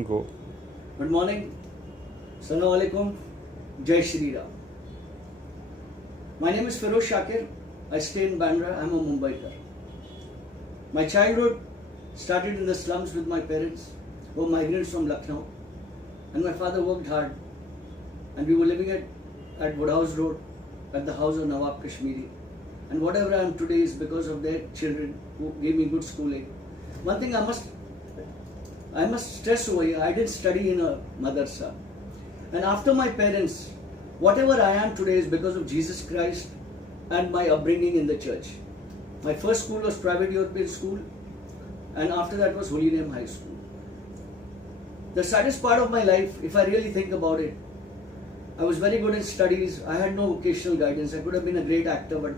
1 go. Good morning. Assalamu alaikum. Jai Shri Ram. My name is Feroz Shakir. I stay in Bandra. I'm a Mumbaiker. My childhood started in the slums with my parents, who were migrants from Lucknow. And my father worked hard. And we were living at Woodhouse Road, at the house of Nawab Kashmiri. And whatever I am today is because of their children who gave me good schooling. One thing I must stress over here, I didn't study in a madrasa. And after my parents, whatever I am today is because of Jesus Christ and my upbringing in the church. My first school was private European school, and after that was Holy Name High School. The saddest part of my life, if I really think about it, I was very good in studies. I had no vocational guidance. I could have been a great actor, but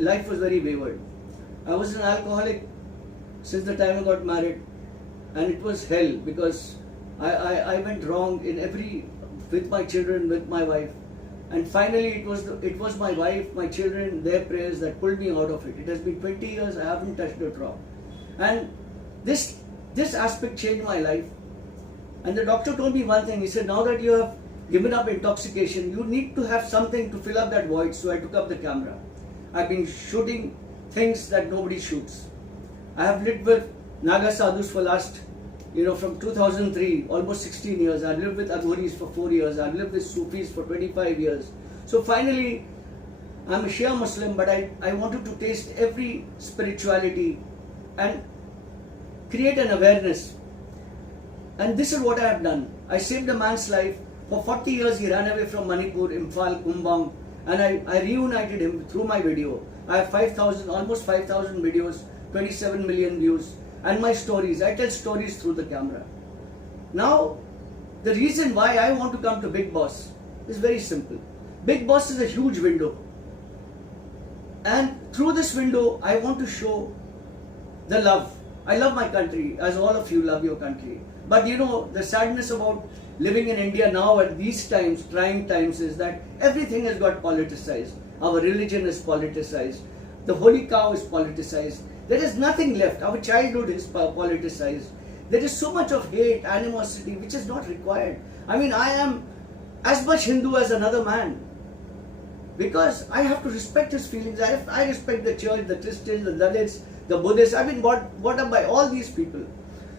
life was very wayward. I was an alcoholic since the time I got married, and it was hell because I went wrong with my children, with my wife, and finally it was my wife, my children, their prayers that pulled me out of it. It has been 20 years. I haven't touched a drop, and this aspect changed my life. And the doctor told me one thing. He said, now that you have given up intoxication, you need to have something to fill up that void. So I took up the camera. I've been shooting things that nobody shoots. I have lived with Naga Sadhus for last, from 2003, almost 16 years. I've lived with Aghoris for 4 years. I've lived with Sufis for 25 years. So finally, I'm a Shia Muslim, but I wanted to taste every spirituality and create an awareness. And this is what I have done. I saved a man's life. For 40 years, he ran away from Manipur, Imphal, Kumbang, and I reunited him through my video. I have almost 5,000 videos, 27 million views, and my stories. I tell stories through the camera. Now, the reason why I want to come to Bigg Boss is very simple. Bigg Boss is a huge window. And through this window, I want to show the love. I love my country, as all of you love your country. But the sadness about living in India now at these times, trying times, is that everything has got politicized. Our religion is politicized. The holy cow is politicized. There is nothing left. Our childhood is politicized. There is so much of hate, animosity, which is not required. I am as much Hindu as another man, because I have to respect his feelings. I respect the church, the Christians, the Dalits, the Buddhists. I've been brought up by all these people.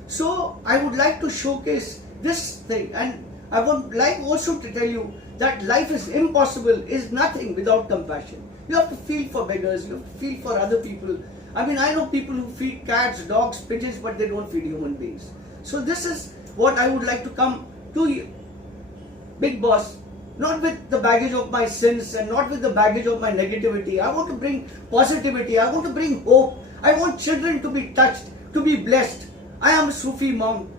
So I would like to showcase this thing, and I would like also to tell you that life is impossible, is nothing without compassion. You have to feel for beggars, you have to feel for other people. I know people who feed cats, dogs, pigeons, but they don't feed human beings. So this is what I would like to come to Bigg Boss, not with the baggage of my sins and not with the baggage of my negativity. I want to bring positivity. I want to bring hope. I want children to be touched, to be blessed. I am a Sufi monk,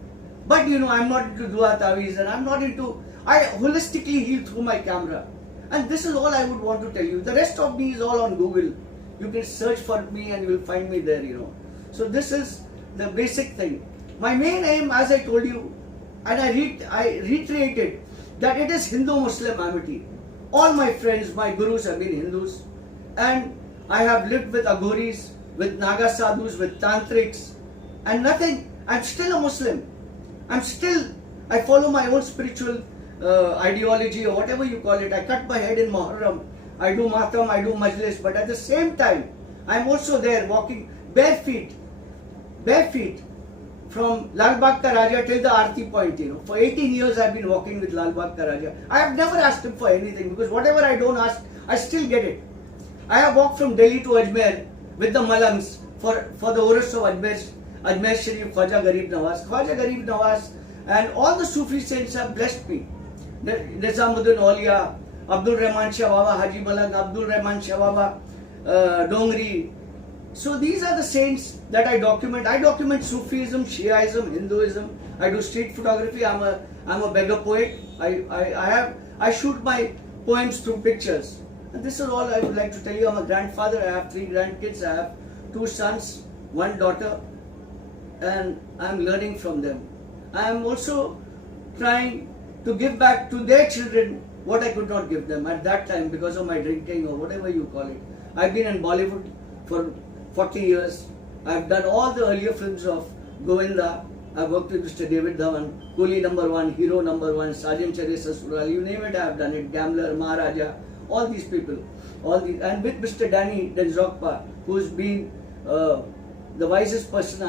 but I'm not into dua taweez, and I holistically heal through my camera. And this is all I would want to tell you. The rest of me is all on Google. You can search for me and you will find me there, So this is the basic thing. My main aim, as I told you, and I reiterated, that it is Hindu-Muslim amity. All my friends, my gurus have been Hindus, and I have lived with Aghoris, with Naga Sadhus, with Tantrics, and nothing. I'm still a Muslim. I follow my own spiritual ideology, or whatever you call it. I cut my head in Muharram. I do Matam, I do Majlis, but at the same time, I'm also there walking bare feet from Lal Bagh Ka Raja till the Aarti point. For 18 years I've been walking with Lal Bagh Ka Raja. I have never asked him for anything, because whatever I don't ask, I still get it. I have walked from Delhi to Ajmer with the Malangs for the Urus of Ajmer Sharif, Khwaja Garib Nawaz, and all the Sufi saints have blessed me. Nizamuddin Aulia, Abdul Rahman Shah Baba, Haji Malang, Abdul Rahman Shah Baba, Dongri. So these are the saints that I document. I document Sufism, Shiaism, Hinduism. I do street photography. I'm a beggar poet. I shoot my poems through pictures. And this is all I would like to tell you. I'm a grandfather. I have 3 grandkids. I have 2 sons, 1 daughter, and I'm learning from them. I am also trying to give back to their children what I could not give them at that time because of my drinking or whatever you call it. I've been in Bollywood for 40 years. I've done all the earlier films of Govinda, I've worked with Mr. David Dhawan, Coolie number 1, Hero number 1, Sergeant Chere Sasural, you name it, I have done it. Gambler, Maharaja, all these people, and with Mr. Danny Denzokpa, who's been the wisest person.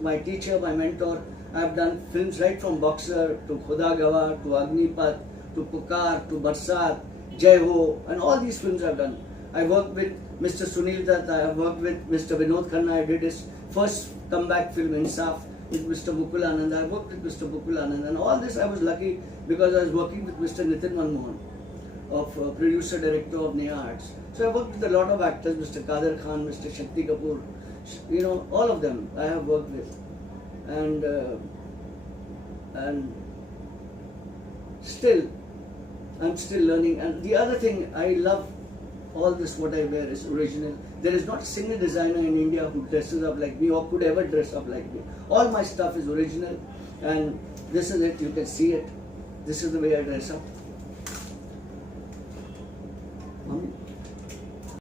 My teacher, my mentor. I have done films right from Boxer to Khuda Gawar to Agnipat to Pukar to Barsat, Jai Ho, and all these films I've done. I worked with Mr. Sunil Dutt, I have worked with Mr. Vinod Khanna. I did his first comeback film Insaf with Mr. Mukul Anand. I worked with Mr. Mukul Anand, and all this I was lucky because I was working with Mr. Nitin Manmohan, of producer director of Neha Arts. So I worked with a lot of actors, Mr. Kader Khan, Mr. Shakti Kapoor, all of them I have worked with, and still I'm still learning. And the other thing, I love all this, what I wear is original. There is not a single designer in India who dresses up like me or could ever dress up like me. All my stuff is original, and this is it, you can see it. This is the way I dress up.